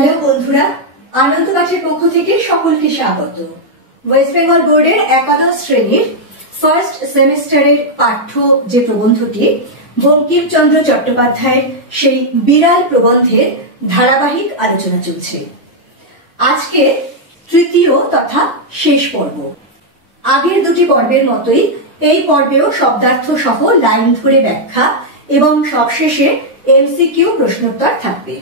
Hello বন্ধুরা, আনন্দবাসের পক্ষ থেকে সকলকে স্বাগত। ওয়েস্ট বেঙ্গল বোর্ডের একাদশ শ্রেণীর ফার্স্ট সেমিস্টারের পাঠ্য যে প্রবন্ধটি বঙ্কিমচন্দ্র চট্টোপাধ্যায়ের সেই বিড়াল প্রবন্ধের ধারাবাহিক আলোচনা চলছে। আজকে তৃতীয় তথা শেষ পর্ব। আগের দুটি পর্বের মতোই এই পর্বেও শব্দার্থ সহ লাইন ধরে ব্যাখ্যা এবং সবশেষে এমসিকিউ প্রশ্নোত্তর থাকবে।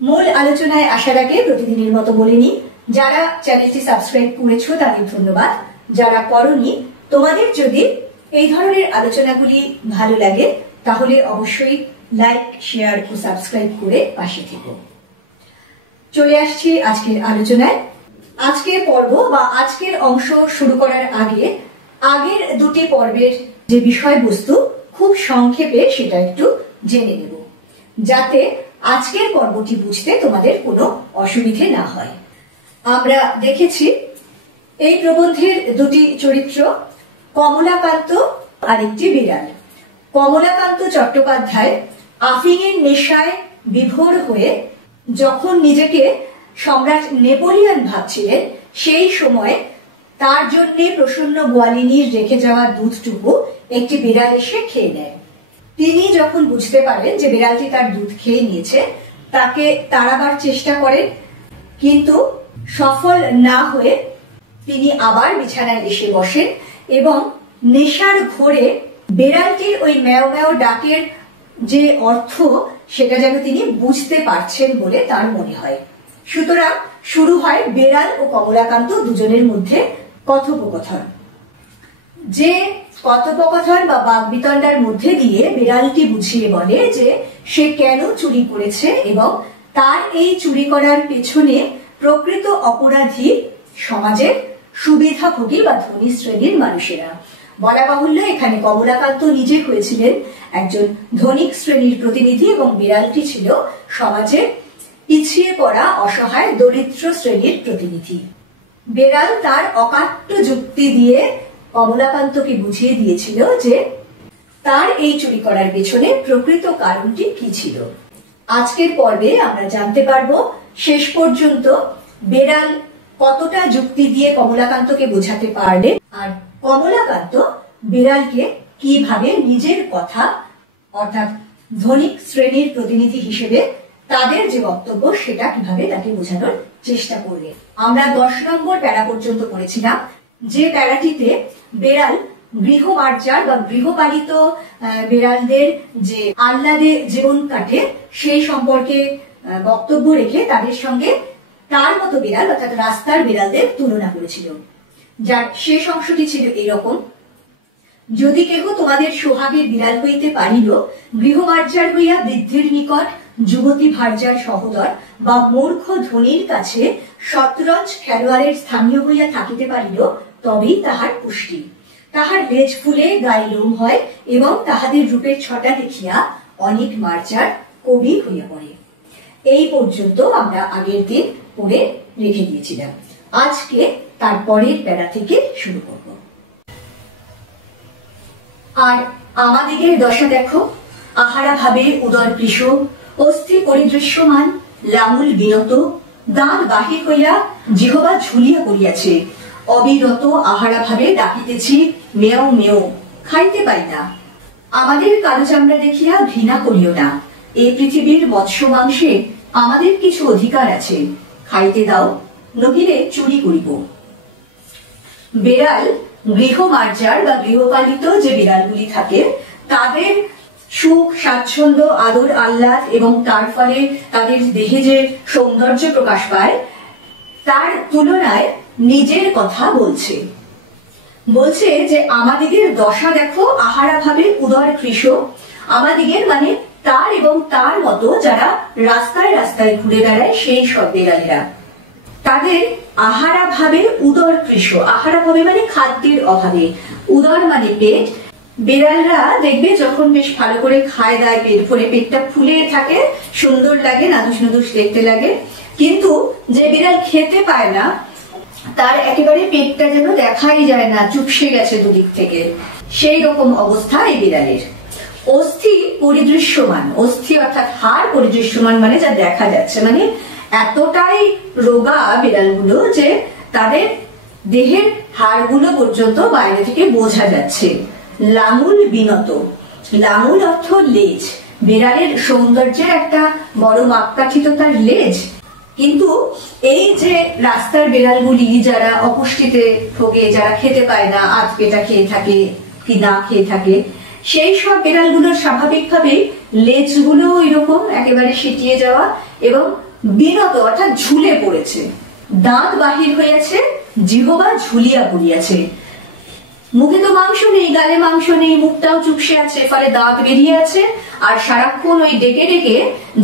মূল আলোচনায় আসার আগে প্রতিদিনের মতো বলিনি, যারা চ্যানেলটি সাবস্ক্রাইব করেছো তাদের ধন্যবাদ। যারা করনি, তোমাদের যদি এই ধরনের আলোচনাগুলি ভালো লাগে তাহলে অবশ্যই লাইক, শেয়ার ও সাবস্ক্রাইব করে পাশে থেকো। চলে আসছি আজকের আলোচনায়। আজকের পর্ব বা আজকের অংশ শুরু করার আগে আগের দুটি পর্বের যে বিষয়বস্তু খুব সংক্ষেপে সেটা একটু জেনে নেব, যাতে আজকের পর্বটি বুঝতে তোমাদের কোনো অসুবিধে না হয়। আমরা দেখেছি এই প্রবন্ধের দুটি চরিত্র, কমলাকান্ত আর একটি বিড়াল। কমলাকান্ত চট্টোপাধ্যায় আফিংয়ের নেশায় বিভোর হয়ে যখন নিজেকে সম্রাট নেপোলিয়ন ভাবছিলেন, সেই সময় তার জন্য প্রসন্ন গোয়ালিনীর রেখে যাওয়া দুধটুকু একটি বিড়াল এসে খেয়ে নেয়। তিনি যখন বুঝতে পারেন যে বিড়ালটি তার দুধ খেয়ে নিয়েছে, তাকে তাড়াবার চেষ্টা করেন, কিন্তু সফল না হয়ে তিনি আবার বিছানায় এসে বসেন এবং নেশার ঘোরে বিড়ালটির ওই ম্যাও ম্যাও ডাকের যে অর্থ সেটা যেন তিনি বুঝতে পারছেন বলে তার মনে হয়। সুতরাং শুরু হয় বিড়াল ও কমলাকান্ত দুজনের মধ্যে কথোপকথন। যে কথোপকথন বা বাগবিতণ্ডার মধ্যে দিয়ে বিড়ালটি বুঝিয়ে বলে যে সে কেন চুরি করেছে এবং তার এই চুরি করার পেছনে প্রকৃত অপরাধী সমাজের সুবিধাভোগী বা ধনী শ্রেণীর মানুষেরা। বলা বাহুল্য, এখানে কমলাকান্ত নিজে হয়েছিলেন একজন ধনিক শ্রেণীর প্রতিনিধি এবং বিড়ালটি ছিল সমাজে পিছিয়ে পড়া অসহায় দরিদ্র শ্রেণীর প্রতিনিধি। বিড়াল তার অকাট্য যুক্তি দিয়ে কমলাকান্তকে বুঝিয়ে দিয়েছিল যে তার এই চুরি করার পেছনে প্রকৃত কারণটি কি ছিল। আজকের পর্বে আমরা জানতে পারবো শেষ পর্যন্ত বিড়াল কতটা যুক্তি দিয়ে কমলাকান্তকে বোঝাতে পারলে, আর কমলাকান্ত বিড়ালকে কিভাবে নিজের কথা অর্থাৎ ধনিক শ্রেণীর প্রতিনিধি হিসেবে তাদের যে বক্তব্য সেটা কিভাবে তাকে বোঝানোর চেষ্টা করবে। আমরা 10 নম্বর প্যারা পর্যন্ত পড়েছিলাম, যে প্যারাটিতে বিড়াল গৃহমার্জার বা গৃহপালিত বিড়ালদের যে আহ্লাদে জীবন কাটে সেই সম্পর্কে বক্তব্য রেখে তাদের সঙ্গে তার মতো বিড়াল অর্থাৎ রাস্তার বিড়ালদের তুলনা করেছিল। যার শেষ অংশটি ছিল এরকম: যদি কেহ তোমাদের সোহাগের বিড়াল হইতে পারিল, গৃহমার্জার হইয়া বৃদ্ধির নিকট যুবতী ভার্যার সহোদর বা মূর্খ ধনীর কাছে শতরঞ্জ খেলোয়াড়ের স্থানীয় হইয়া থাকিতে পারিল, তবেই তাহার পুষ্টি। তাহার লেজ ফুলে গায়ে লোম হয় এবং তাহাদের রূপের ছটা দেখিয়া অনেক মার্জার কবি হইয়া পড়ে। এই পর্যন্ত আমরা আগের দিন পড়ে রেখে দিয়েছিলাম। আজকে তার পরের প্যারা থেকে শুরু করব। আর আমাদিগের দশা দেখো, আহারা ভাবে উদর কৃশ, অস্থি পরিদৃশ্যমান লামুল বিনত, দাঁত বাহির হইয়া জিহবা ঝুলিয়া পড়িয়াছে, অবিরত আহারা ভাবে ডাকিতেছি মেও মেও, খাইতে পাই না। আমাদের কালো চামড়া দেখিয়া ঘৃণা করিও না, এই পৃথিবীর মৎস্য মাংসে আমাদের কিছু অধিকার আছে, খাইতে দাও, নহিলে চুরি করিব। বিড়াল গৃহমার্জার বা গৃহপালিত যে বিড়ালগুলি থাকে তাদের সুখ, স্বাচ্ছন্দ্য, আদর আহ্লাদ এবং তার ফলে তাদের দেহে যে সৌন্দর্য প্রকাশ পায় তার তুলনায় নিজের কথা বলছে যে আমাদিগের দশা দেখো, আহারা ভাবে উদর কৃশ। আমাদিগের মানে তার এবং তার মতো যারা রাস্তায় রাস্তায় ঘুরে বেড়ায় সেই সব বিড়ালেরা, তাদের আহারা ভাবে উদর কৃশ। আহারা ভাবে মানে খাদ্যের অভাবে, উদর মানে পেট। বিড়ালরা দেখবে যখন বেশ ভালো করে খায় দায়, পেট ভরে, পেটটা ফুলে থাকে, সুন্দর লাগে, নাদুস নুদুস দেখতে লাগে। কিন্তু যে বিড়াল খেতে পায় না তার একেবারে পেটটা যেন দেখাই যায় না, চুপসে গেছে দুদিক থেকে, সেই রকম অবস্থা এই বিড়ালের। অস্থি পরিদৃশ্যমান, অস্থি অর্থাৎ হাড়, পরিদৃশ্যমান মানে যা দেখা যাচ্ছে, মানে এতটাই রোগা বিড়ালগুলো যে তাদের দেহের হাড়গুলো পর্যন্ত বাইরে থেকে বোঝা যাচ্ছে। লাঙুল বিনত, লাঙুল অর্থ লেজ। বিড়ালের সৌন্দর্যের একটা বড় মাপকাঠি তো তার লেজ। কিন্তু এই যে রাস্তার বিড়ালগুলি যারা অপুষ্টিতে ভোগে, যারা খেতে পায় না, আধ পেটা খেয়ে থাকে কি না খেয়ে থাকে, সেই সব বিড়ালগুলোর স্বাভাবিকভাবে লেজগুলো এরকম একেবারে সিটিয়ে যাওয়া এবং বিনত অর্থাৎ ঝুলে পড়েছে। দাঁত বাহির হয়েছে, জিহ্বা ঝুলিয়া পড়িয়াছে। মুখে তো মাংস নেই, গালে মাংস নেই, মুখটাও চুপসে আছে, ফলে দাঁত বেরিয়ে আছে। আর সারাক্ষণ ওই ডেকে ডেকে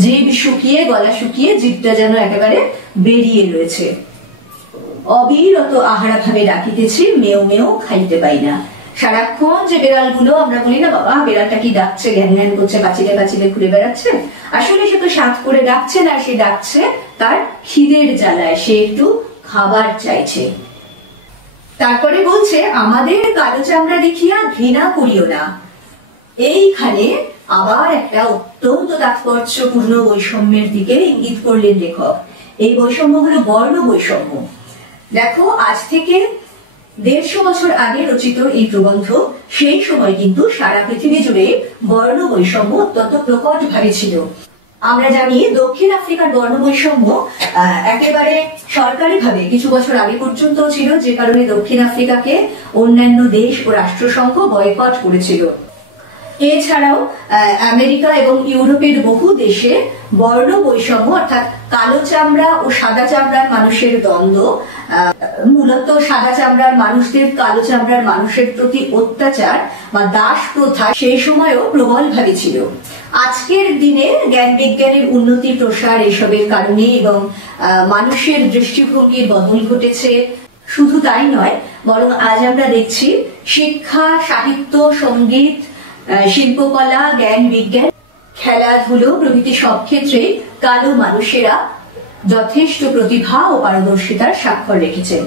জিভ শুকিয়ে, গলা শুকিয়ে, জিভটা যেন একেবারে বেরিয়ে রয়েছে। অবিরত আহারা ভাবে ডাকিতেছি, মেও মেও খাইতে পাই না। সারাক্ষণ যে বিড়ালগুলো আমরা বলি না বাবা বিড়ালটা কি ডাকছে, জ্ঞান জ্ঞান করছে, কাচিলে কাচিলে ঘুরে বেড়াচ্ছে, আসলে সে তো সাথ করে ডাকছে না, সে ডাকছে তার খিদের জ্বালায়, সে একটু খাবার চাইছে। তারপরে বলছে আমাদের কালো চামড়া দেখিয়া ঘৃণা করিও না। এইখানে আবার একটা অত্যন্ত তাৎপর্যপূর্ণ বৈষম্যের দিকে ইঙ্গিত করলেন লেখক। এই বৈষম্য হলো বর্ণ বৈষম্য। দেখো, আজ থেকে 150 বছর আগে রচিত এই প্রবন্ধ, সেই সময় কিন্তু সারা পৃথিবী জুড়ে বর্ণ বৈষম্য অত্যন্ত প্রকট ভাবে ছিল। আমরা জানি দক্ষিণ আফ্রিকার বর্ণ বৈষম্য একেবারে সরকারিভাবে কিছু বছর আগে পর্যন্ত ছিল, যে কারণে দক্ষিণ আফ্রিকাকে অন্যান্য দেশ ও রাষ্ট্রসংঘ বয়কট করেছিল। এছাড়াও আমেরিকা এবং ইউরোপের বহু দেশে বর্ণ বৈষম্য অর্থাৎ কালো চামড়া ও সাদা চামড়ার মানুষের দ্বন্দ্ব, মূলত সাদা চামড়ার মানুষদের কালো চামড়ার মানুষের প্রতি অত্যাচার বা দাস প্রথা সেই সময়ও প্রবল ভাবে ছিল। আজকের দিনে জ্ঞান বিজ্ঞানের উন্নতি প্রসার এসবের কারণে এবং মানুষের দৃষ্টিভঙ্গির বদল ঘটেছে। শুধু তাই নয়, বরং আজ আমরা দেখছি শিক্ষা, সাহিত্য, সঙ্গীত, শিল্পকলা, জ্ঞান বিজ্ঞান, খেলাধুলো প্রভৃতি সব ক্ষেত্রে কালো মানুষেরা যথেষ্ট প্রতিভা ও পারদর্শিতার স্বাক্ষর রেখেছেন।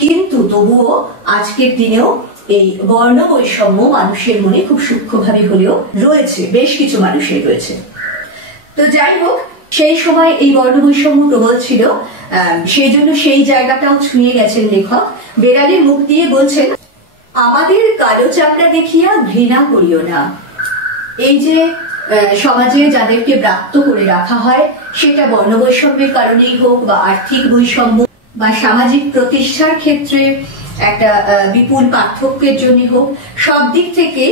কিন্তু তবুও আজকের দিনেও এই বর্ণ বৈষম্য মানুষের মনে খুব সূক্ষ্মভাবে হলেও রয়েছে, বেশ কিছু মানুষের রয়েছে। তো যাই হোক, সেই সময় এই বর্ণ বৈষম্য প্রবল ছিল, সেই জন্য সেই জায়গাটাও ছুঁয়ে গেছেন লেখক। বেড়ালের মুখ দিয়ে বলছেন আমাদের কালো চামড়া দেখিয়া ঘৃণা করিও না। এই যে সমাজে যাদেরকে ব্রাত্য করে রাখা হয়, সেটা বর্ণ বৈষম্যের কারণেই হোক বা আর্থিক বৈষম্য বা সামাজিক প্রতিষ্ঠার ক্ষেত্রে একটা বিপুল পার্থক্যের জন্য হোক, সব দিক থেকে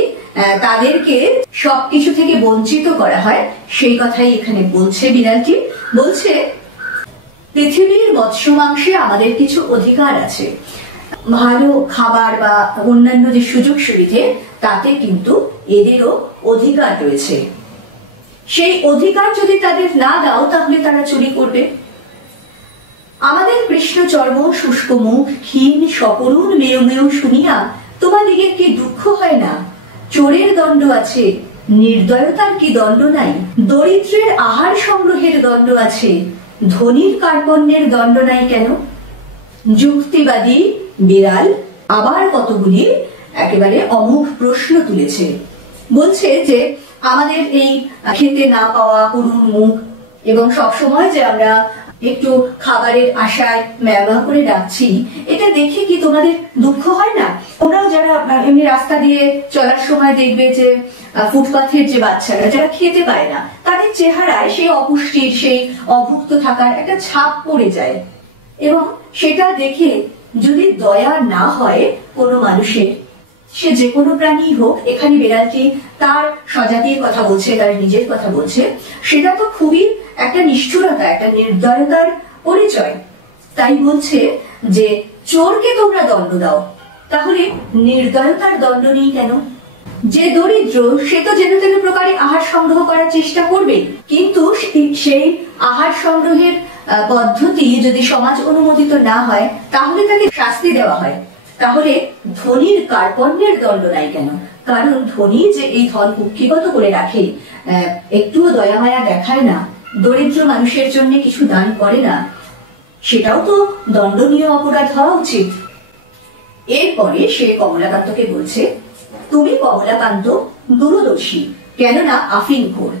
তাদেরকে সবকিছু থেকে বঞ্চিত করা হয়, সেই কথাই এখানে বলছে বিড়ালটি। বলছে পৃথিবীর মৎস্য মাংসে আমাদের কিছু অধিকার আছে, ভালো খাবার বা অন্যান্য যে সুযোগ সুবিধে, তাতে কিন্তু এদেরও অধিকার রয়েছে। সেই অধিকার যদি তাদের না দাও তাহলে তারা চুরি করবে। আমাদের কৃষ্ণ চর্ম, শুষ্ক মুখ, ক্ষীণ সকরুণ মেয় মেয় শুনিয়া তোমাদিগের কি দুঃখ হয় না? চোরের দণ্ড আছে, নির্দয়তার কি দণ্ড নাই? দরিদ্রের আহার সংগ্রহের দণ্ড আছে, ধনীর কার্পণ্যের দণ্ড নাই কেন? যুক্তিবাদী বিড়াল আবার কতগুলি একেবারে অমোঘ প্রশ্ন তুলেছে। বলছে যে আমাদের এই খেতে না পাওয়া করুণ মুখ এবং সবসময় যে আমরা একটু খাবারের আশায় ম্যামা করে ডাকছি, এটা দেখে কি তোমাদের দুঃখ হয় না? তোমরাও যারা এমনি রাস্তা দিয়ে চলার সময় দেখবে যে ফুটপাথের যে বাচ্চারা যারা খেতে পায় না, তাদের চেহারায় সেই অপুষ্টির, সেই অভুক্ত থাকার একটা ছাপ পড়ে যায়। এবং সেটা দেখে যদি দয়া না হয় কোনো মানুষের, সে যে কোনো প্রাণী হোক, এখানে বিড়ালটি তার স্বজাতির কথা বলছে, তার নিজের কথা বলছে, সেটা তো খুবই একটা নিষ্ঠুরতা, একটা নির্দয়তার পরিচয়। তাই বলছে যে চোরকে তোমরা দণ্ড দাও, তাহলে নির্দয়তার দণ্ড নেই কেন? যে দরিদ্র সে তো যেন তেন প্রকারে আহার সংগ্রহ করার চেষ্টা করবে, কিন্তু সেই আহার সংগ্রহের পদ্ধতি যদি সমাজ অনুমোদিত না হয় তাহলে তাকে শাস্তি দেওয়া হয়। তাহলে ধনীর কার্পণ্যের দণ্ড নাই কেন? কারণ ধনী যে এই ধন কুক্ষিগত করে রাখে, একটুও দয়া মায়া দেখায় না, দরিদ্র মানুষের জন্য কিছু দান করে না, সেটাও তো দণ্ডনীয় অপরাধ হওয়া উচিত। এরপরে সে কমলাকান্তকে বলছে তুমি কমলাকান্ত দূরদর্শী, কেননা আফিংখোর।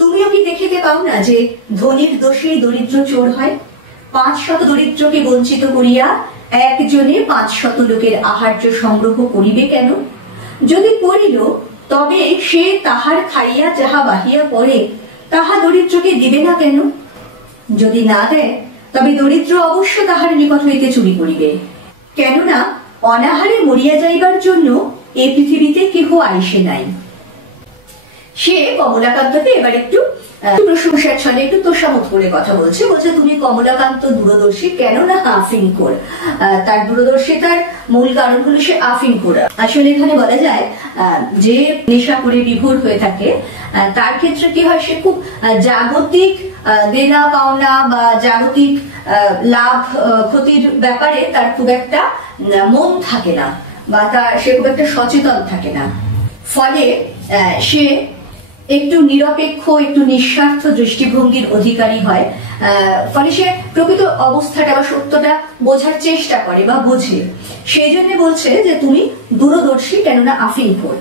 তুমিও কি দেখিতে পাও না যে ধনীর দোষেই দরিদ্র চোর হয়? 500 দরিদ্রকে বঞ্চিত করিয়া একজনে 500 লোকের আহার্য সংগ্রহ করিবে কেন? যদি করিল তবে সে তাহার খাইয়া যাহা বাহিয়া পড়ে তাহা দরিদ্রকে দিবে না কেন? যদি না দেয় তবে দরিদ্র অবশ্য তাহার নিকট হইতে চুরি করিবে। কেননা অনাহারে মরিয়া যাইবার জন্য এই পৃথিবীতে কেহ আইসে নাই। সে কমলাকান্তকে এবার একটু প্রশংসার ছলে একটু তোষামত করে কথা বলছে। তুমি কমলাকান্ত দূরদর্শী, কেননা আফিংখোর। তার দূরদর্শিতার মূল কারণ হলো সে আফিংখোর। আসলে এখানে বলা যায় যে নেশা করে বিভোর হয়ে থাকে তার ক্ষেত্রে কি হয়, সে খুব জাগতিক দেনা পাওনা বা জাগতিক লাভ ক্ষতির ব্যাপারে তার খুব একটা মন থাকে না, বা সে খুব একটা সচেতন থাকে না। ফলে সে একটু নিরপেক্ষ, একটু নিঃস্বার্থ দৃষ্টিভঙ্গির অধিকারী হয়। ফলে সে প্রকৃত অবস্থাটা বা সত্যটা বোঝার চেষ্টা করে বা বোঝে। সেই জন্য বলছে যে তুমি দূরদর্শী, কেননা আফিংখোর।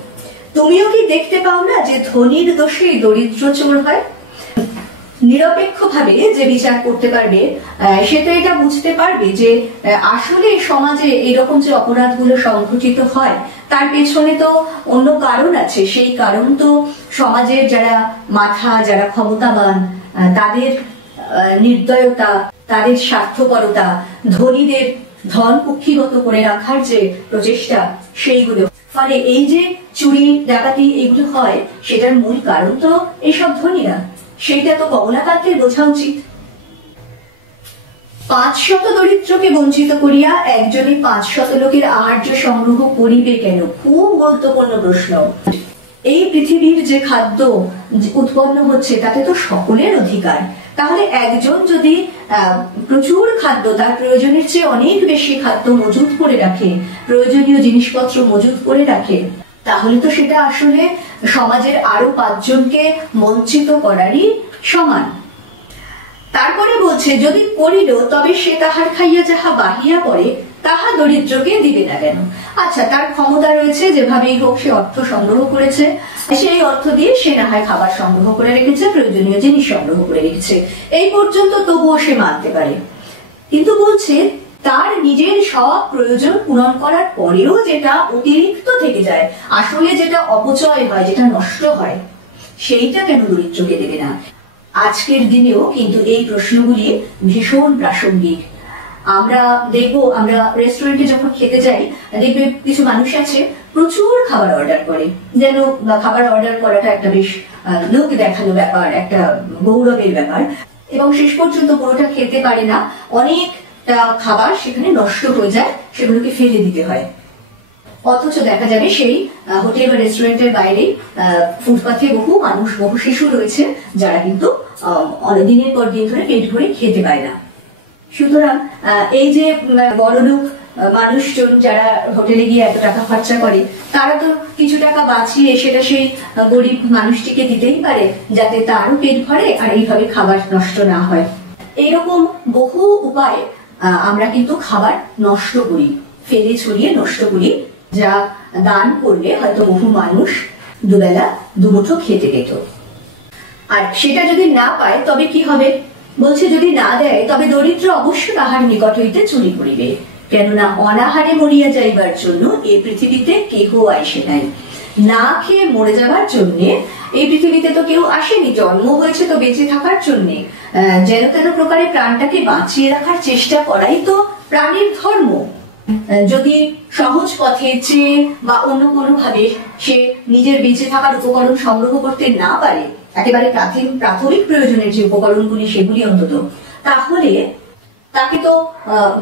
তুমিও কি দেখতে পাও না যে ধনীর দোষেই দরিদ্র চোর হয়? নিরপেক্ষ ভাবে যে বিচার করতে পারবে সে তো এটা বুঝতে পারবে যে আসলে সমাজে এরকম যে অপরাধগুলো সংঘটিত হয় তার পেছনে তো অন্য কারণ আছে। সেই কারণ তো সমাজের যারা মাথা, যারা ক্ষমতাবান, তাদের নির্দয়তা, তাদের স্বার্থপরতা, ধনীদের ধন কুক্ষিগত করে রাখার যে প্রচেষ্টা, সেইগুলো। ফলে এই যে চুরি ডাকাতি এগুলো হয় সেটার মূল কারণ তো এইসব ধনীরা। সেইটা তো কমলাকান্তের বোঝা উচিত। 500 দরিদ্রকে বঞ্চিত করিয়া একজনে 500 লোকের আহার্য সংগ্রহ করিবে কেন? খুব গুরুত্বপূর্ণ প্রশ্ন। এই পৃথিবীর যে খাদ্য উৎপন্ন হচ্ছে তাতে তো সকলের অধিকার। তাহলে একজন যদি প্রচুর খাদ্য, তার প্রয়োজনের চেয়ে অনেক বেশি খাদ্য মজুত করে রাখে, প্রয়োজনীয় জিনিসপত্র মজুত করে রাখে, তাহলে তো সেটা আসলে সমাজের আরো 5 জনকে বঞ্চিত করারই সমান। তারপরে বলছে যদি করিল তবে সে তাহার খাইয়া যাহা বাহিয়া পড়ে তাহা দরিদ্রকে দিবে না কেন? আচ্ছা, তার ক্ষমতা রয়েছে, যেভাবেই হোক সে অর্থ সংগ্রহ করেছে, সেই অর্থ দিয়ে সে না হয় খাবার সংগ্রহ করে রেখেছে, প্রয়োজনীয় জিনিস সংগ্রহ করে রেখেছে, এই পর্যন্ত তবুও সে মানতে পারে। কিন্তু বলছে তার নিজের সব প্রয়োজন পূরণ করার পরেও যেটা অতিরিক্ত থেকে যায়, আসলে যেটা অপচয় হয়, যেটা নষ্ট হয়, সেইটা কেন দরিদ্রকে দেবে না? আজকের দিনেও কিন্তু এই প্রশ্নগুলি ভীষণ প্রাসঙ্গিক। আমরা দেখবো, আমরা রেস্টুরেন্টে যখন খেতে যাই দেখবে কিছু মানুষ আছে প্রচুর খাবার অর্ডার করে, যেন খাবার অর্ডার করাটা একটা বেশ লোক দেখানো ব্যাপার, একটা গৌরবের ব্যাপার, এবং শেষ পর্যন্ত পুরোটা খেতে পারে না। অনেকটা খাবার সেখানে নষ্ট হয়ে যায়, সেগুলোকে ফেলে দিতে হয়। অথচ দেখা যাবে সেই হোটেল বা রেস্টুরেন্টের বাইরে ফুটপাথে বহু মানুষ, বহু শিশু রয়েছে যারা কিন্তু দিনের পর দিন ধরে পেট ভরে খেতে পায় না। সুতরাং এই যে বড়লোক মানুষজন যারা হোটেলে গিয়ে এত টাকা খরচা করে, তারা তো কিছু টাকা বাঁচিয়ে সেটা সেই গরিব মানুষটিকে দিতেই পারে, যাতে তারও পেট ভরে আর এইভাবে খাবার নষ্ট না হয়। এইরকম বহু উপায়ে আমরা কিন্তু খাবার নষ্ট করি, ফেলে ছড়িয়ে নষ্ট করি, যা দান করলে হয়তো বহু মানুষ দুবেলা দুমুঠো খেতে পেত। আর সেটা যদি না পায় তবে কি হবে? বলছে যদি না দেয় তবে দরিদ্র অবশ্য তাহার নিকট হইতে চুরি করিবে, কেননা অনাহারে মরিয়া যাইবার জন্য এই পৃথিবীতে কেহ আইসে নাই। না খেয়ে মরে যাবার জন্য এই পৃথিবীতে তো কেউ আসেনি, জন্ম হয়েছে তো বেঁচে থাকার জন্য। যেন তেন প্রকারে প্রাণটাকে বাঁচিয়ে রাখার চেষ্টা করাই তো প্রাণীর ধর্ম। যদি সহজ পথে চেয়ে বা অন্য কোনো ভাবে সে নিজের বেঁচে থাকার উপকরণ সংগ্রহ করতে না পারে, একেবারে প্রাথমিক প্রয়োজনের যে উপকরণগুলি সেগুলি অন্তত, তাহলে তাকে তো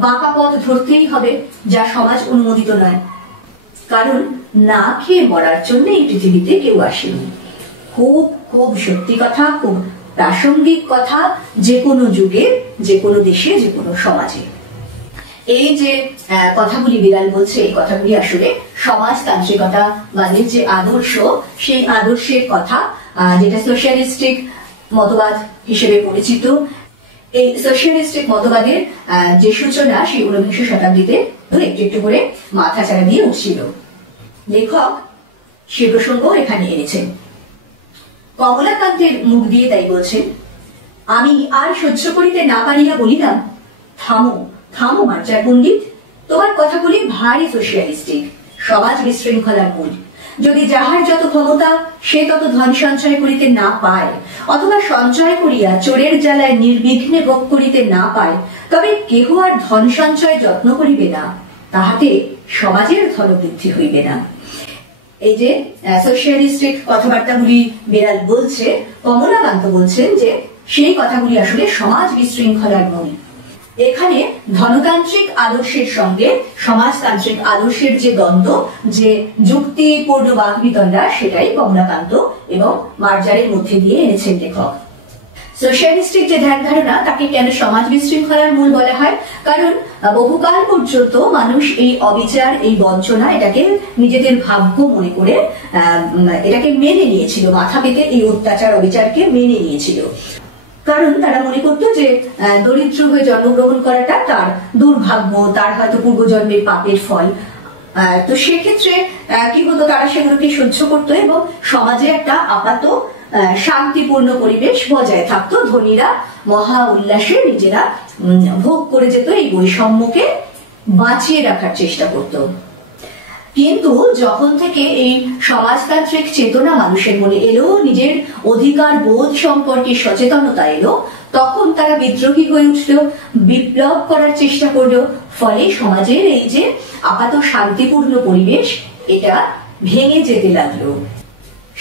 বাঁকা পথ ধরতেই হবে, যা সমাজ অনুমোদিত নয়। কারণ না খেয়ে মরার জন্য এই পৃথিবীতে কেউ আসেনি। খুব খুব সত্যি কথা, খুব প্রাসঙ্গিক কথা, যে কোনো যুগে, যে কোনো দেশে, যে কোনো সমাজে। এই যে কথাগুলি বিড়াল বলছে, এই কথাগুলি আসলে সমাজতান্ত্রিকতাবাদের যে আদর্শ, সেই আদর্শের কথা, যেটা সোশ্যালিস্টিক মতবাদ হিসেবে পরিচিত। এই সোশ্যালিস্টিক মতবাদের যে সূচনা সেই 19 শতাব্দীতে একটু একটু করে মাথা চাড়া দিয়ে উঠছিল। লেখক সে প্রসঙ্গ এখানে এনেছেন। কমলাকান্তের মুখ দিয়ে তাই বলছেন, আমি আর সহ্য করিতে না পারিয়া বলিলাম, থামো থামো মার্জার পণ্ডিত, তোমার কথাগুলি ভারী সোশিয়ালিস্টিক, সমাজ বিশৃঙ্খলার মূল। যদি যাহার যত ক্ষমতা সে তত ধন সঞ্চয় করিতে না পায়, অথবা সঞ্চয় করিয়া চোরের জ্বালায় নির্বিঘ্নে ভোগ করিতে না পায়, তবে কেহ আর ধন সঞ্চয় যত্ন করিবে না, তাহাতে সমাজের ধনবৃদ্ধি হইবে না। এই যে সোশিয়ালিস্টিক কথাবার্তাগুলি বেড়াল বলছে, কমলাকান্ত বলছেন যে সেই কথাগুলি আসলে সমাজ বিশৃঙ্খলার মূল। এখানে ধনতান্ত্রিক আদর্শের সঙ্গে সমাজতান্ত্রিক আদর্শের যে দ্বন্দ্ব, যে যুক্তিপূর্ণ বাকবিতণ্ডা, সেটাই কমলাকান্ত এবং মার্জারের মধ্যে দিয়ে এনেছেন লেখক। সোশিয়ালিস্টিক যে ধ্যান ধারণা, তাকে কেন সমাজ বিশৃঙ্খলার মূল বলা হয়? কারণ বহুকাল পর্যন্ত মানুষ এই অবিচার, এই বঞ্চনা, এটাকে নিজেদের ভাগ্য মনে করে এটাকে মেনে নিয়েছিল, মাথা পেতে এই অত্যাচার অবিচারকে মেনে নিয়েছিল। কারণ তারা মনে করতো যে দরিদ্র হয়ে জন্মগ্রহণ করাটা তার দুর্ভাগ্য, তার হয়তো পূর্বজন্মের পাপের ফল। তো সেক্ষেত্রে কি হতো, তারা সেগুলোকে সহ্য করতো এবং সমাজে একটা আপাত শান্তিপূর্ণ পরিবেশ বজায় থাকতো। ধনীরা মহা উল্লাসে নিজেরা ভোগ করে যেত, এই বৈষম্যকে বাঁচিয়ে রাখার চেষ্টা করত। কিন্তু যখন থেকে এই সমাজতান্ত্রিক চেতনা মানুষের মনে এলো, নিজের অধিকার বোধ সম্পর্কে সচেতনতা এলো, তখন তারা বিদ্রোহী হয়ে উঠলো, বিপ্লব করার চেষ্টা করলো। ফলে সমাজের এই যে আপাত শান্তিপূর্ণ পরিবেশ, এটা ভেঙে যেতে লাগলো।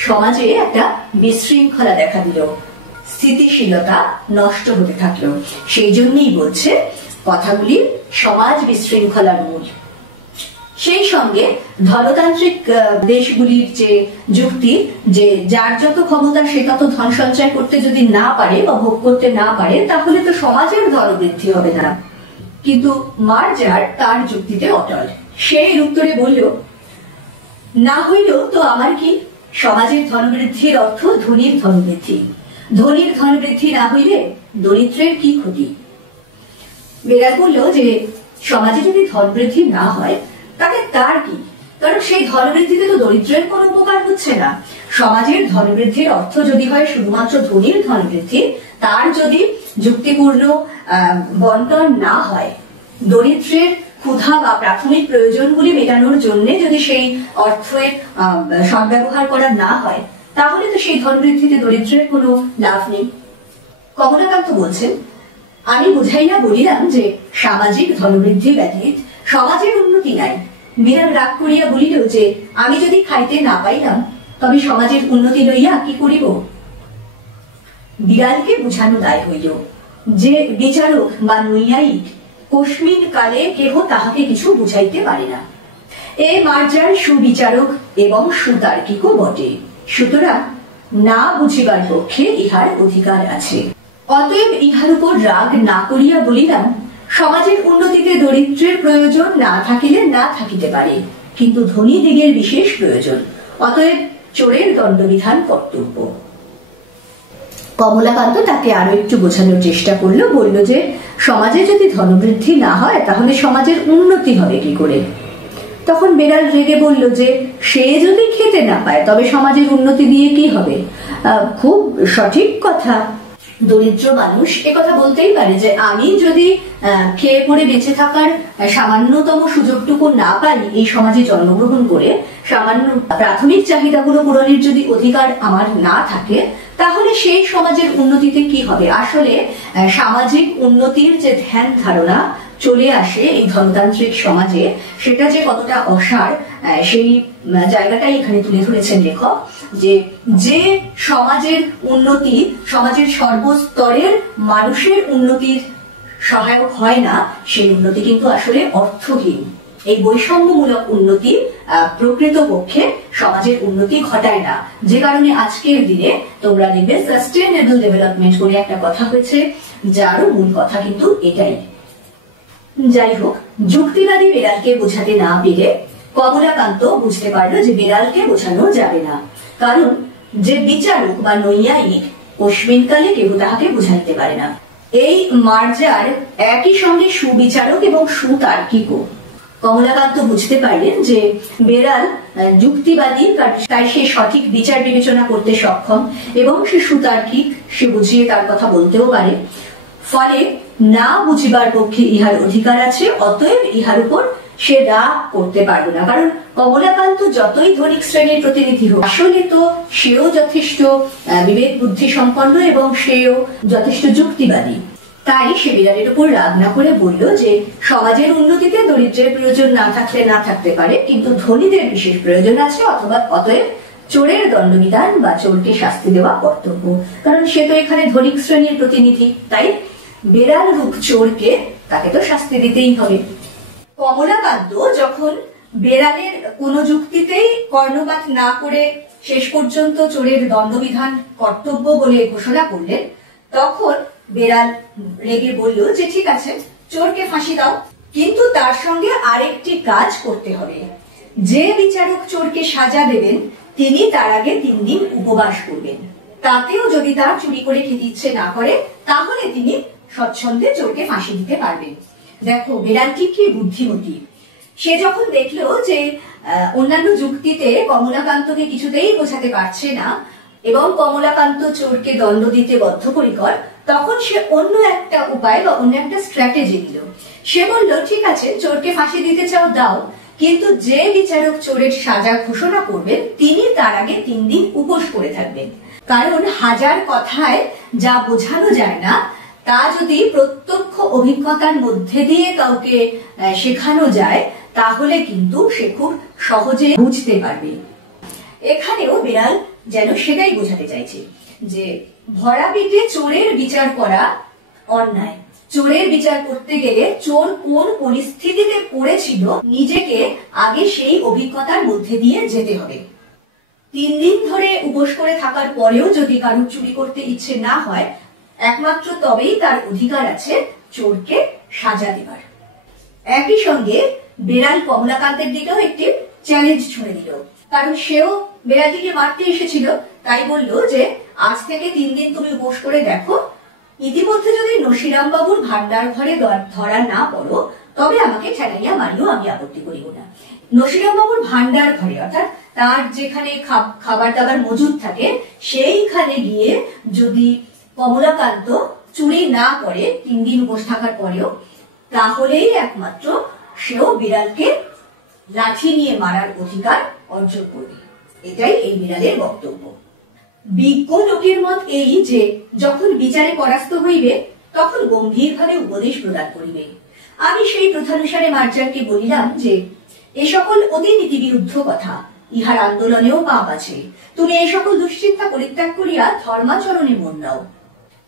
সমাজে একটা বিশৃঙ্খলা দেখা দিল, স্থিতিশীলতা নষ্ট হতে থাকলো। সেই জন্যই বলছে কথাগুলি সমাজ বিশৃঙ্খলার মূল। সেই সঙ্গে ধনতান্ত্রিক দেশগুলির যে যুক্তি, যে যার যত ক্ষমতা সে তত ধন সঞ্চয় করতে যদি না পারে বা ভোগ করতে না পারে, তাহলে তো সমাজের ধনবৃদ্ধি হবে না। কিন্তু মার্জার তার যুক্তিতে অটল। সে এর উত্তরে বলল, না হইল তো আমার কি? সমাজের ধনবৃদ্ধির অর্থ ধনীর ধনবৃদ্ধি। ধনীর ধনবৃদ্ধি না হইলে দরিদ্রের কি ক্ষতি? বেড়াল বলল যে সমাজে যদি ধনবৃদ্ধি না হয় তাতে তার কি? কারণ সেই ধনবৃদ্ধিতে তো দরিদ্রের কোনো উপকার হচ্ছে না। সমাজের ধনবৃদ্ধির অর্থ যদি হয় শুধুমাত্র ধনীর ধনবৃদ্ধি, তার যদি যুক্তিপূর্ণ বন্টন না হয়, দরিদ্রের ক্ষুধা বা প্রাথমিক প্রয়োজনগুলি মেটানোর জন্য যদি সেই অর্থের সদ্ব্যবহার করা না হয়, তাহলে তো সেই ধনবৃদ্ধিতে দরিদ্রের কোনো লাভ নেই। কমলাকান্ত বলছেন, আমি বুঝাইয়া বলিলাম যে সামাজিক ধনবৃদ্ধি ব্যতীত সমাজের উন্নতি নাই। বিড়াল রাগ করিয়া বলিল যে আমি যদি খাইতে না পাইলাম, তবে সমাজের উন্নতি লইয়া কি করিব? বিড়ালকে বুঝানো দায় হইল যে বিচারক বা নৈয়ায়িক কস্মিন কালে কেহ তাহাকে কিছু বুঝাইতে পারে না। এ মার্জার সুবিচারক এবং সুতার্কিকও বটে, সুতরাং না বুঝিবার পক্ষে ইহার অধিকার আছে। অতএব ইহার উপর রাগ না করিয়া বলিলাম, সমাজের উন্নতিতে দরিদ্রের প্রয়োজন না থাকিলে না থাকিতে পারে, কিন্তু ধনী দিগের বিশেষ প্রয়োজন, অতএব চোরের দণ্ডবিধান কর্তব্য। কমলাকান্ত তাকে আরো একটু বোঝানোর চেষ্টা করলো, বলল যে সমাজে যদি ধনবৃদ্ধি না হয় তাহলে সমাজের উন্নতি হবে কি করে? তখন বেড়াল রেগে বলল যে সে যদি খেতে না পায় তবে সমাজের উন্নতি দিয়ে কি হবে? খুব সঠিক কথা। দরিদ্র মানুষ একথা বলতেই পারে যে আমি যদি খেয়ে পড়ে বেঁচে থাকার সামান্যতম সুযোগটুকু না পাই এই সমাজে জন্মগ্রহণ করে, সামান্য প্রাথমিক চাহিদাগুলো পূরণের যদি অধিকার আমার না থাকে, তাহলে সেই সমাজের উন্নতিতে কি হবে? আসলে সামাজিক উন্নতির যে ধ্যান ধারণা চলে আসে এই ধনতান্ত্রিক সমাজে, সেটা যে কতটা অসার সেই জায়গাটাই এখানে তুলে ধরেছেন লেখক। যে সমাজের উন্নতি, সমাজের সর্বস্তরের মানুষের উন্নতির সহায়ক হয় না, সেই উন্নতি কিন্তু আসলে অর্থহীন। এই বৈষম্যমূলক উন্নতি প্রকৃতপক্ষে সমাজের উন্নতি ঘটায় না। যে কারণে আজকের দিনে তোমরা দেখবে সাস্টেইনেবল ডেভেলপমেন্ট করে একটা কথা হয়েছে, যারও মূল কথা কিন্তু এটাই। যাই হোক, যুক্তিবাদী বেড়ালকে বোঝাতে না পেরে কমলাকান্ত বুঝতে পারলো যে বেড়ালকে বোঝানো যাবে না, কারণ যে বিচারক বা নৈয়ায়িক অস্মিনকালে কেউ তাহাকে বুঝাইতে পারে না। এই মার্জার একই সঙ্গে সুবিচারক এবং সুতার্কিকও। কমলাকান্ত বুঝতে পারলেন যে বেড়াল যুক্তিবাদী, তাই সে সঠিক বিচার বিবেচনা করতে সক্ষম এবং সে সুতার্কিক, সে বুঝিয়ে তার কথা বলতেও পারে। ফলে না বুঝিবার পক্ষে ইহার অধিকার আছে, অতএব ইহার উপর সে রাগ করতে পারবে না। কারণ কমলাকান্ত যতই ধনিক শ্রেণীর প্রতিনিধি হোক, আসলে তো সেও যথেষ্ট বিবেক বুদ্ধি সম্পন্ন এবং সেও যথেষ্ট যুক্তিবাদী। তাই সে বিড়ালের উপর রাগ না করে বলল যে সমাজের উন্নতিতে দরিদ্রের প্রয়োজন না থাকলে না থাকতে পারে, কিন্তু ধনীদের বিশেষ প্রয়োজন আছে, অথবা অতএব চোরের দণ্ডবিধান বা চোরকে শাস্তি দেওয়া কর্তব্য। কারণ সে তো এখানে ধনিক শ্রেণীর প্রতিনিধি, তাই বেড়াল রূপ চোরকে তাকে তো শাস্তি দিতেই হবে। কমলাকান্ত যখন বেড়ালের কোনো যুক্তিতেই কর্ণপাত না করে শেষ পর্যন্ত চোরের দণ্ডবিধান কর্তব্য বলে ঘোষণা করলেন, তখন বেড়াল রেগে বলল যে ঠিক আছে, চোরকে ফাঁসি দাও, কিন্তু তার সঙ্গে আরেকটি কাজ করতে হবে। যে বিচারক চোরকে সাজা দেবেন তিনি তার আগে 3 দিন উপবাস করবেন। তাতেও যদি তার চুরি করে খেতে ইচ্ছে না করে, তাহলে তিনি স্বচ্ছন্দে চোরকে ফাঁসি দিতে পারবেন। দেখো বেড়ালটি কি বুদ্ধিমতী। সে যখন দেখলো যে অন্যান্য যুক্তিতে কমলাকান্তকে কিছুতেই বোঝাতে পারছে না এবং কমলাকান্ত চোরকে দণ্ড দিতে বদ্ধপরিকর, তখন সে অন্য একটা উপায় বা অন্য একটা স্ট্র্যাটেজি দিল। সে বলল ঠিক আছে, চোরকে ফাঁসি দিতে চাও দাও, কিন্তু যে বিচারক চোরের সাজা ঘোষণা করবেন তিনি তার আগে 3 দিন উপোস করে থাকবেন। কারণ হাজার কথায় যা বোঝানো যায় না, তা যদি প্রত্যক্ষ অভিজ্ঞতার মধ্যে দিয়ে কাউকে শেখানো যায়, তাহলে কিন্তু সে খুব সহজে বুঝতে পারবে। এখানেও বিড়াল যেন সেটাই বোঝাতে চাইছে যে ভরা পেটে চোরের বিচার করা অন্যায়। চোরের বিচার করতে গেলে চোর কোন পরিস্থিতিতে পড়েছিল নিজেকে আগে সেই অভিজ্ঞতার মধ্যে দিয়ে যেতে হবে। 3 দিন ধরে উপোস করে থাকার পরেও যদি কারোর চুরি করতে ইচ্ছে না হয়, একমাত্র তবেই তার অধিকার আছে চোরকে সাজা দেবার। একই সঙ্গে বেড়াল কমলাকান্তের দিকেও একটি চ্যালেঞ্জ ছুঁড়ে দিল, কারণ সেও বেড়ালটিকে মারতে এসেছিল। তাই বলল যে আজ থেকে 3 দিন তুমি উপোস করে দেখো, ইতিমধ্যে যদি নসিরাম বাবুর ভান্ডার ঘরে ধরা না পড়ো, তবে আমাকে ঠেলাইয়া মারিও, আমি আপত্তি করিব না। নসিরাম বাবুর ভান্ডার ঘরে অর্থাৎ তার যেখানে খাবার দাবার মজুদ থাকে, সেইখানে গিয়ে যদি কমলাকান্ত চুরি না করে 3 দিন উপোস থাকার পরেও, তাহলেই একমাত্র সেও বিড়ালকে লাঠি নিয়ে মারার অধিকার অর্জন করবে। এটাই এই বিড়ালের বক্তব্য। বিজ্ঞ লোকের মত এই যে যখন বিচারে পরাস্ত হইবে তখন গম্ভীরভাবে উপদেশ প্রদান করিবে। আমি সেই প্রথানুসারে মার্জানকে বলিলাম যে এ সকল অতি নীতি বিরুদ্ধ কথা, ইহার আন্দোলনেও পাপ আছে। তুমি এই সকল দুশ্চিন্তা পরিত্যাগ করিয়া ধর্মাচরণে মন দাও।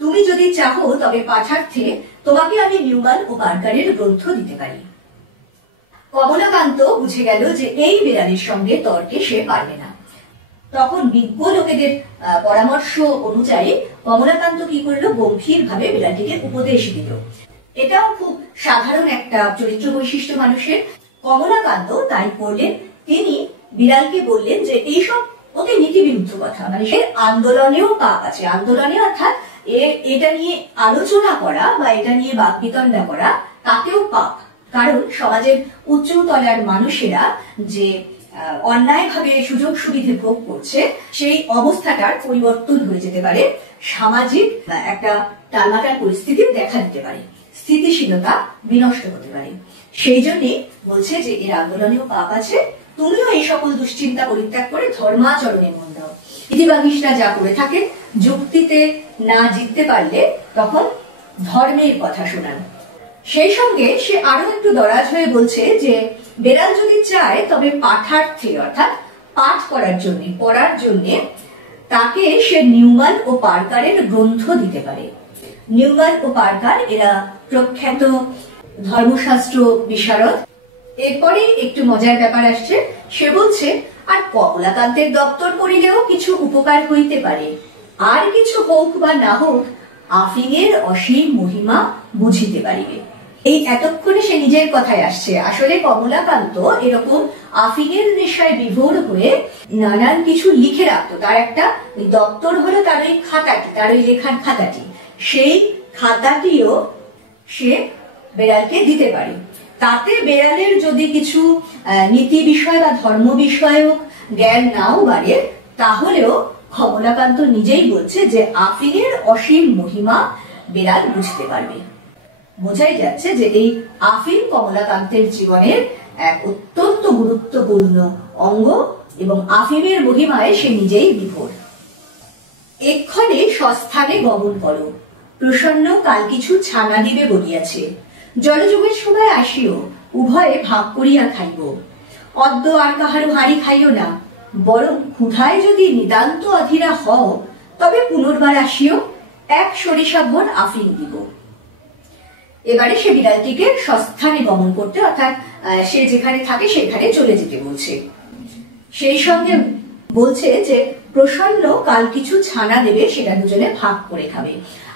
তুমি যদি চাহো তবে পাঠার্থে তোমাকে আমি নিউম্যান ও পার্কারের গ্রন্থ দিতে পারি। কমলাকান্ত বুঝে গেল যে এই বিড়ালের সঙ্গে তর্কে সে পারবে না। তখন বিজ্ঞ লোকেদের পরামর্শ অনুযায়ী কমলাকান্ত কি করলো, গম্ভীরভাবে বিড়ালটিকে উপদেশ দিল। এটাও খুব সাধারণ একটা চরিত্র বৈশিষ্ট্য মানুষের। কমলাকান্ত তাই করলেন, তিনি বিড়ালকে বললেন যে এইসব অতি নীতি বিরুদ্ধ কথা, মানে সে আন্দোলনেও পাপ আছে। আন্দোলনে অর্থাৎ এটা নিয়ে আলোচনা করা বা এটা নিয়ে বাকবিতণ্ডা করা, তাতেও পাপ। কারণ সমাজের উচ্চ তলার মানুষেরা যে অন্যায়ভাবে সুযোগ সুবিধে ভোগ করছে, সেই অবস্থাটার পরিবর্তন হয়ে যেতে পারে, সামাজিক একটা টালমাটাল পরিস্থিতি দেখা দিতে পারে, স্থিতিশীলতা বিনষ্ট হতে পারে। সেই জন্যে বলছে যে এর আন্দোলনেও পাপ আছে, তুমিও এই সকল দুশ্চিন্তা পরিত্যাগ করে ধর্মাচরণে মন দাও। ইতিবাগীশরা যা করে থাকেন, যুক্তিতে না জিততে পারলে তখন ধর্মের কথা শোনান। সেই সঙ্গে সে আরো একটু দরাজ হয়ে বলছে যে বেড়াল যদি চায় তবে পাঠার্থে অর্থাৎ পাঠ করার জন্য, পড়ার জন্য তাকে সে নিউম্যান ও পার্কারের গ্রন্থ দিতে পারে। নিউম্যান ও পার্কার এরা প্রখ্যাত ধর্মশাস্ত্র বিশারদ। এরপরে একটু মজার ব্যাপার আসছে, সে বলছে আর কমলাকান্তের দপ্তর পড়িলেও কিছু উপকার হইতে পারে, আর কিছু হোক বা না হোক আফিংয়ের অসীম মহিমা বুঝিতে পারিবে। এই এতক্ষণে সে নিজের কথায় আসছে। আসলে কমলাকান্ত এরকম আফিংয়ের নেশায় বিভোর হয়ে নানান কিছু লিখে রাখতো। তার একটা দপ্তর হলো তার ওই খাতাটি, তার ওই লেখার খাতাটি, সেই খাতাটিও সে বেড়ালকে দিতে পারে। তাতে বেড়ালের যদি কিছু নীতি বিষয় বা ধর্ম বিষয়ক জ্ঞান নাও বাড়ে, তাহলেও কমলাকান্ত নিজেই বলছে যে আফিনের অসীম মহিমা বেড়াল বুঝতে পারবে। বোঝাই যাচ্ছে যে এই আফিন কমলাকান্তের জীবনের এক অত্যন্ত গুরুত্বপূর্ণ অঙ্গ এবং আফিনের মহিমায় সে নিজেই বিভোর। এক্ষণে সস্থানে গমন করো, প্রসন্ন কাল কিছু ছানা দিবে বলিয়াছে। জলযোগের সময় আসিও, উভয়ে ভাগ করিয়া খাইব। অদ্য আর কাহারও হাঁড়ি খাইও না, বরং ক্ষুধায় যদি নিতান্ত অধীরা হও, তবে পুনর্বার আসিও, এক সরিষা ভর আফিন দিব। এবারে সে বিড়ালটিকে সস্থানে গমন করতে, অর্থাৎ সে যেখানে থাকে সেখানে চলে যেতে বলছে। সেই সঙ্গে বলছে যে প্রসন্ন কাল কিছু ছানা দেবে, সেটা দুজনে ভাগ করে খাবে।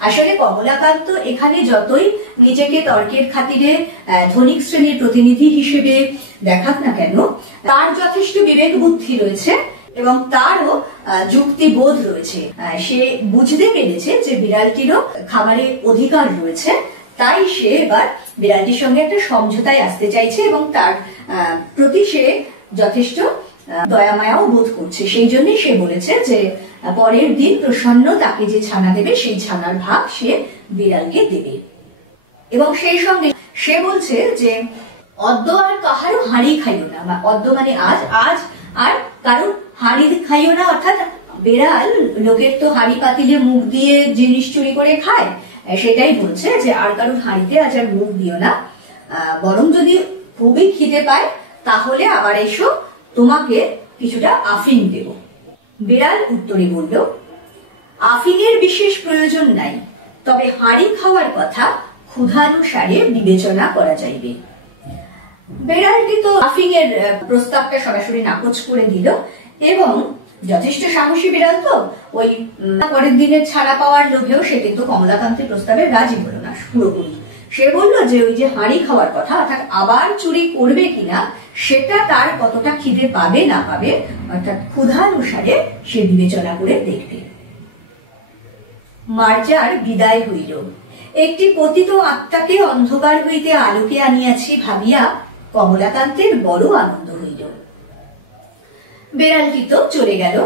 আসলে কমলাকান্ত এখানে যতই নিজেকে তর্কের খাতিরে ধনিক শ্রেণীর প্রতিনিধি হিসেবে দেখাক না কেন, তার যথেষ্ট বিবেক বুদ্ধি রয়েছে এবং তারও যুক্তিবোধ রয়েছে। সে বুঝতে পেরেছে যে বিড়ালটিরও খাবারের অধিকার রয়েছে, তাই সে এবার বিড়ালটির সঙ্গে একটা সমঝোতায় আসতে চাইছে এবং তার প্রতি সে যথেষ্ট দয়া মায়াও বোধ করছে। সেই জন্যই সে বলেছে যে পরের দিন প্রসন্ন তাকে যে ছানা দেবে সেই ছানার ভাগ সে বিড়ালকে দেবে। এবং সেই সঙ্গে সে বলছে যে অদ্য আর কাহারও হাঁড়ি খাইও না, বা অদ্য মানে আজ, আজ আর কারণ হাঁড়ি খাইও না, অর্থাৎ বেড়াল লোকের তো হাঁড়ি পাতিলে মুখ দিয়ে জিনিস চুরি করে খায়, সেটাই বলছে যে আর কারোর হাঁড়িতে আজ আর মুখ দিও না, বরং যদি খুবই খিদে পায় তাহলে আবার এসো, তোমাকে কিছুটা আফিন দেব। বিড়াল উত্তরে বলল, আফিনের বিশেষ প্রয়োজন নাই, তবে হাঁড়ি খাওয়ার কথা ক্ষুধানুসারে বিবেচনা করা যাইবে। বিড়ালটি তো আফিনের প্রস্তাবটা সরাসরি নাকচ করে দিল এবং যথেষ্ট সাহসী বিড়াল তো ওই পরের দিনের ছাড়া পাওয়ার লোভেও সে কিন্তু কমলাকান্তের প্রস্তাবে রাজি হলো না পুরোপুরি। সে বলল যে ওই যে হাঁড়ি খাওয়ার কথা, অর্থাৎ আবার চুরি করবে কিনা সেটা তার কতটা খিদে পাবে না পাবে, অর্থাৎ ক্ষুধানুসারে সে বিবেচনা করে দেখবে। মার্জার বিদায় হইল। একটি পতিত আত্মাকে অন্ধকার হইতে আলোকে আনিয়াছি ভাবিয়া কমলাকান্তের বড় আনন্দ হইল। বেড়ালটি তো চলে গেল,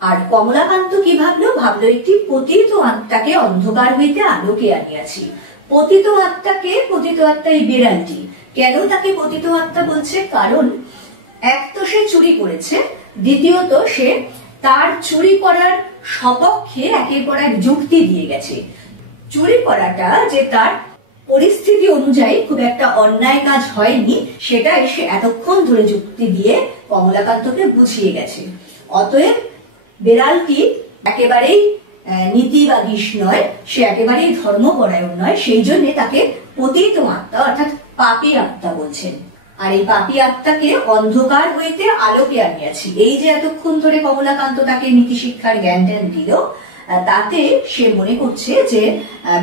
আর কমলাকান্ত কি ভাবলো? ভাবলো একটি পতিত আত্মাকে অন্ধকার হইতে আলোকে আনিয়াছি। পতিত আত্মাকে, পতিত আত্মা এই বিড়ালটি। কেন তাকে পতিত আত্মা বলছে? কারণ এক তো সে চুরি করেছে, দ্বিতীয়ত সে তার চুরি করার সপক্ষে একের পর এক যুক্তি দিয়ে গেছে। চুরি করাটা যে তার পরিস্থিতি অনুযায়ী খুব একটা অন্যায় কাজ হয়নি, সেটা সে এতক্ষণ ধরে যুক্তি দিয়ে কমলাকান্তকে বুঝিয়ে গেছে। অতএব বেড়ালটি একেবারেই নীতিবাদী নয়, সে একেবারেই ধর্মপরায়ণ নয়, সেই জন্য তাকে পতিত আত্মা অর্থাৎ পাপী আত্মা বলছেন। আর এই পাপী আত্মাকে অন্ধকার হইতে আলোকে আনিয়াছি, এই যে এতক্ষণ ধরে কমলাকান্ত তাকে নীতি শিক্ষার জ্ঞান ট্যান দিল, তাতে সে মনে করছে যে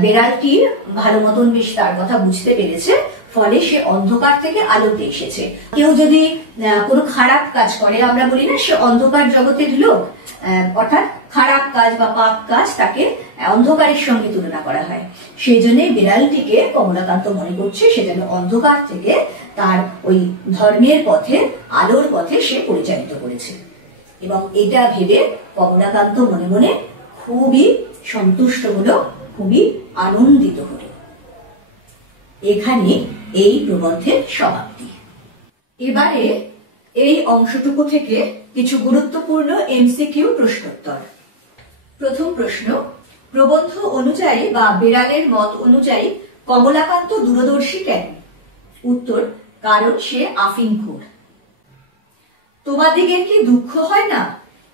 বেড়ালটি ভালো মতন বেশ তার কথা বুঝতে পেরেছে, ফলে সে অন্ধকার থেকে আলোতে এসেছে। কেউ যদি কোনো খারাপ কাজ করে, আমরা বলি না সে অন্ধকার জগতের লোক, অর্থাৎ খারাপ কাজ বা পাপ কাজ তাকে অন্ধকারের সঙ্গে তুলনা করা হয়। সেই জন্য বিড়ালটিকে কমলাকান্ত মনে করছে সে যেন অন্ধকার থেকে তার ওই ধর্মের পথে, আলোর পথে সে পরিচালিত করেছে। এবং এটা ভেবে কমলাকান্ত মনে মনে খুবই সন্তুষ্ট হলো, খুবই আনন্দিত হলো। এখানে এই প্রবন্ধের সমাপ্তি। এবারে এই অংশটুকু থেকে কিছু গুরুত্বপূর্ণ এমসিকিউ প্রশ্নোত্তর। প্রথম প্রশ্ন, প্রবন্ধ অনুযায়ী বা বেড়ালের মত অনুযায়ী কমলাকান্ত দূরদর্শী কেন? উত্তর, কারণ সে আফিংখোর। তোমাদিগের কি দুঃখ হয় না?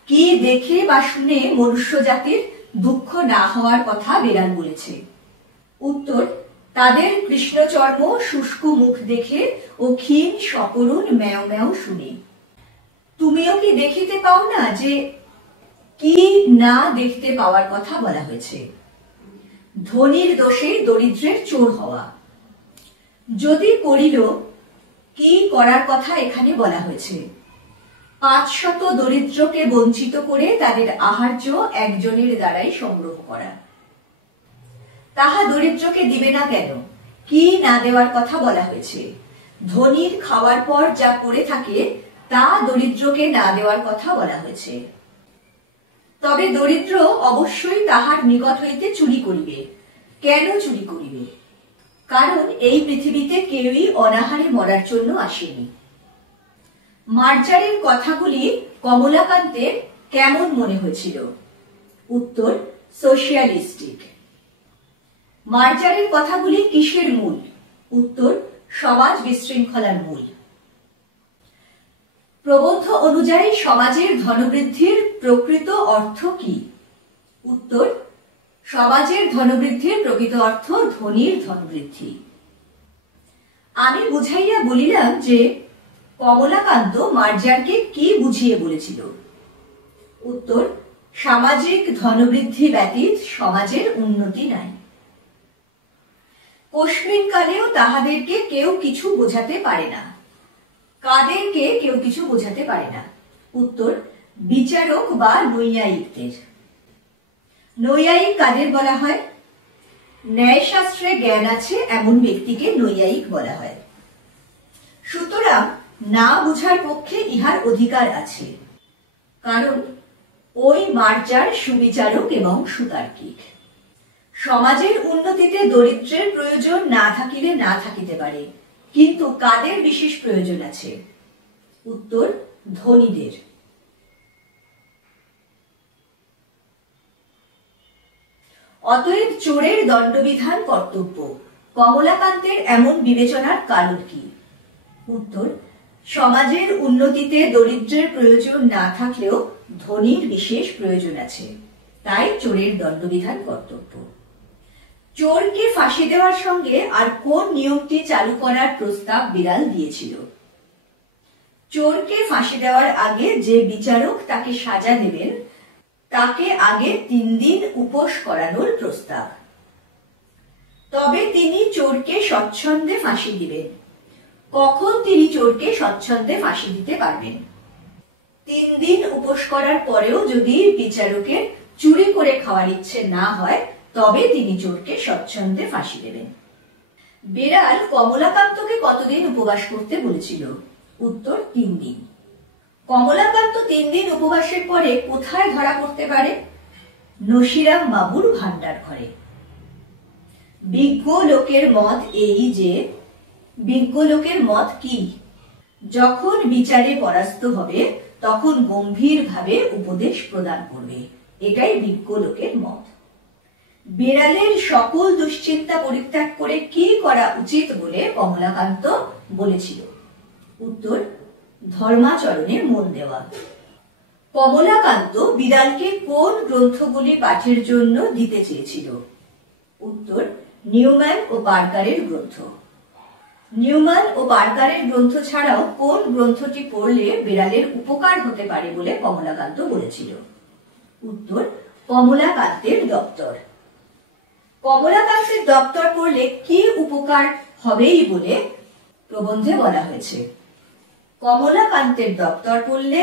কি দেখে বা শুনে মনুষ্য জাতির দুঃখ না হওয়ার কথা বেড়াল বলেছে? উত্তর, তাদের কৃষ্ণচর্ম শুষ্ক মুখ দেখে ও ক্ষীণ সকরুণ ম্যাও ম্যাও শুনে। তুমিও কি দেখিতে পাও না যে কি না দেখতে পাওয়ার কথা বলা হয়েছে? ধনীর দোষে দরিদ্রের চোর হওয়া। যদি করিল, কি করার কথা এখানে বলা হয়েছে? 500 দরিদ্রকে বঞ্চিত করে তাদের আহার্য একজনের দ্বারাই সংগ্রহ করা। তাহা দরিদ্রকে দিবে না কেন? কি না দেওয়ার কথা বলা হয়েছে? ধনীর খাওয়ার পর যা পড়ে থাকে তা দরিদ্রকে না দেওয়ার কথা বলা হয়েছে। তবে দরিদ্র অবশ্যই তাহার নিকট হইতে চুরি করিবে। কেন চুরি করিবে? কারণ এই পৃথিবীতে কেউই অনাহারে মরার জন্য আসেনি। মার্জারের কথাগুলি কমলাকান্তের কেমন মনে হয়েছিল? উত্তর, সোশিয়ালিস্টিক। মার্জারের কথাগুলি কিসের মূল? উত্তর, সমাজ বিশৃঙ্খলার মূল। প্রবন্ধ অনুযায়ী সমাজের ধনবৃদ্ধির প্রকৃত অর্থ কি? উত্তর, সমাজের ধনবৃদ্ধির প্রকৃত অর্থ ধনীর ধনবৃদ্ধি। আমি বুঝাইয়া বলিলাম যে কমলাকান্ত মার্জারকে কি বুঝিয়ে বলেছিল? উত্তর, সামাজিক ধনবৃদ্ধি ব্যতীত সমাজের উন্নতি নাই। কস্মিন কালেও তাহাদেরকে কেউ কিছু বোঝাতে পারে না। কাদেরকে কেউ কিছু বোঝাতে পারে না? উত্তর, বিচারক বা নৈয়ায়িকদের। নৈয়ায়িক কাদের বলা হয়? ন্যায়শাস্ত্রে জ্ঞান আছে এমন ব্যক্তিকে নৈয়ায়িক বলা হয়। সুতরাং না বুঝার পক্ষে ইহার অধিকার আছে, কারণ ওই মার্জার সুবিচারক এবং সুতার্কিক। সমাজের উন্নতিতে দরিদ্রের প্রয়োজন না থাকিলে না থাকিতে পারে, কিন্তু কাদের বিশেষ প্রয়োজন আছে? উত্তর, ধনীদের। অতএব চোরের দণ্ডবিধান কর্তব্য। কমলাকান্তের এমন বিবেচনার কারণ কি? উত্তর, সমাজের উন্নতিতে দরিদ্রের প্রয়োজন না থাকলেও ধনীর বিশেষ প্রয়োজন আছে, তাই চোরের দণ্ডবিধান কর্তব্য। চোরকে ফাঁসি দেওয়ার সঙ্গে আর কোন নিয়মটি চালু করার প্রস্তাব বিড়াল দিয়েছিল? চোরকে ফাঁসি দেওয়ার আগে যে বিচারক তাকে সাজা দেবেন তাকে আগে 3 দিন উপোস করানোর প্রস্তাব। তবে তিনি চোরকে স্বচ্ছন্দে ফাঁসি দিবেন। কখন তিনি চোরকে স্বচ্ছন্দে ফাঁসি দিতে পারবেন? 3 দিন উপোস করার পরেও যদি বিচারকের চুরি করে খাওয়ার ইচ্ছে না হয় তবে তিনি চোরকে স্বচ্ছন্দে ফাঁসি দেবেন। বিড়াল কমলাকান্তকে কতদিন উপবাস করতে বলেছিল? উত্তর, 3 দিন। কমলাকান্ত 3 দিন উপবাসের পরে কোথায় ধরা পড়তে পারে? নসিরাম বাবুর ভান্ডার ঘরে। বিজ্ঞ লোকের মত এই যে, বিজ্ঞ লোকের মত কি? যখন বিচারে পরাস্ত হবে তখন গম্ভীরভাবে উপদেশ প্রদান করবে, এটাই বিজ্ঞ লোকের মত। বিড়ালের সকল দুশ্চিন্তা পরিত্যাগ করে কি করা উচিত বলে কমলাকান্ত বলেছিল? উত্তর, ধর্মাচরণে মন দেওয়া। কমলাকান্ত বিড়ালকে কোন গ্রন্থগুলি পাঠের জন্য দিতে চেয়েছিল? উত্তর, নিউম্যান ও পার্কারের গ্রন্থ। নিউম্যান ও পার্কারের গ্রন্থ ছাড়াও কোন গ্রন্থটি পড়লে বিড়ালের উপকার হতে পারে বলে কমলাকান্ত বলেছিল? উত্তর, কমলাকান্তের দপ্তর। কমলাকান্তের দপ্তর পড়লে কি উপকার হবেই বলে প্রবন্ধে বলা হয়েছে? কমলাকান্তের দপ্তর পড়লে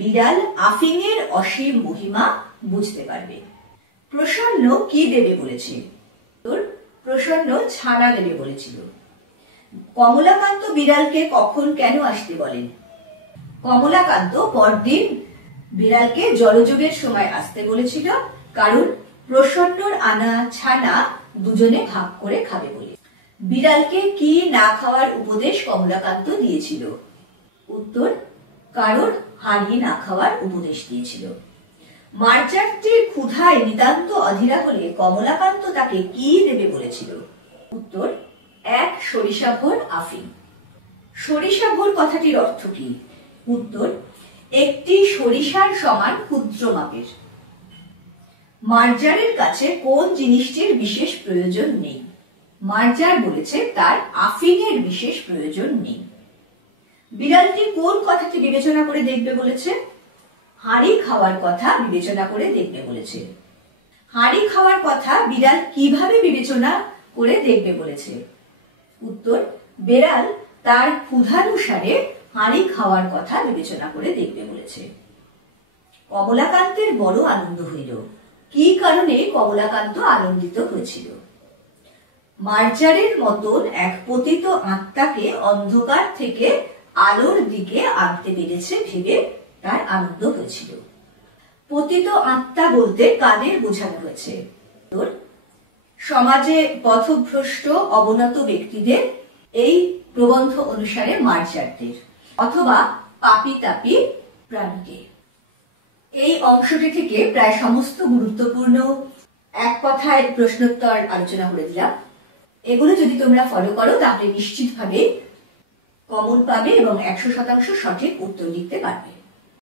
বিড়াল আফিংয়ের অসীম মহিমা বুঝতে পারবে। প্রসন্ন কি দেবে বলেছে? প্রসন্ন ছানা দেবে বলেছিল। কমলাকান্ত বিড়ালকে কখন কেন আসতে বলেন? কমলাকান্ত পরদিন বিড়ালকে জলযোগের সময় আসতে বলেছিল, কারণ প্রসন্নর আনা ছানা দুজনে ভাগ করে খাবে বলে। বিড়ালকে কি না খাওয়ার উপদেশ কমলাকান্ত দিয়েছিল? উত্তর, কারণ হাড়ি না খাওয়ার উপদেশ দিয়েছিল। মার্জারটির ক্ষুধায় নিতান্ত অধীরা হলে কমলাকান্ত তাকে কি দেবে বলেছিল? উত্তর, 1 সরিষাভর আফিং। সরিষাভর কথাটির অর্থ কি? উত্তর, একটি সরিষার সমান ক্ষুদ্র মাপের। মার্জারের কাছে কোন জিনিসটির বিশেষ প্রয়োজন নেই? মার্জার বলেছে তার আফিংয়ের বিশেষ প্রয়োজন নেই। বিড়ালটি কোন কথাটি বিবেচনা করে দেখবে বলেছে? হাড়ি খাওয়ার কথা বিবেচনা করে দেখবে বলেছে। হাড়ি খাওয়ার কথা বিড়াল কিভাবে বিবেচনা করে দেখবে বলেছে? উত্তর, বিড়াল তার ক্ষুধানুসারে হাড়ি খাওয়ার কথা বিবেচনা করে দেখবে বলেছে। কমলাকান্তের বড় আনন্দ হইল। কি কারণে কমলাকান্ত আনন্দিত হয়েছিল? মার্জারের মতন এক পতিত আত্মাকে অন্ধকার থেকে আলোর দিকে আনতে পেরেছে ভেবে তার আনন্দ হয়েছিল। পতিত আত্মা বলতে কাদের বোঝানো হয়েছে? সমাজে পথভ্রষ্ট অবনত ব্যক্তিদের, এই প্রবন্ধ অনুসারে মার্জারদের, অথবা পাপী তাপী প্রাণীকে। এই অংশটি থেকে প্রায় সমস্ত গুরুত্বপূর্ণ এক কথায় প্রশ্নোত্তর আলোচনা করে দিলাম। এগুলো যদি তোমরা ফলো করো তাহলে নিশ্চিতভাবে কমন পাবে এবং 100% সঠিক উত্তর লিখতে পারবে।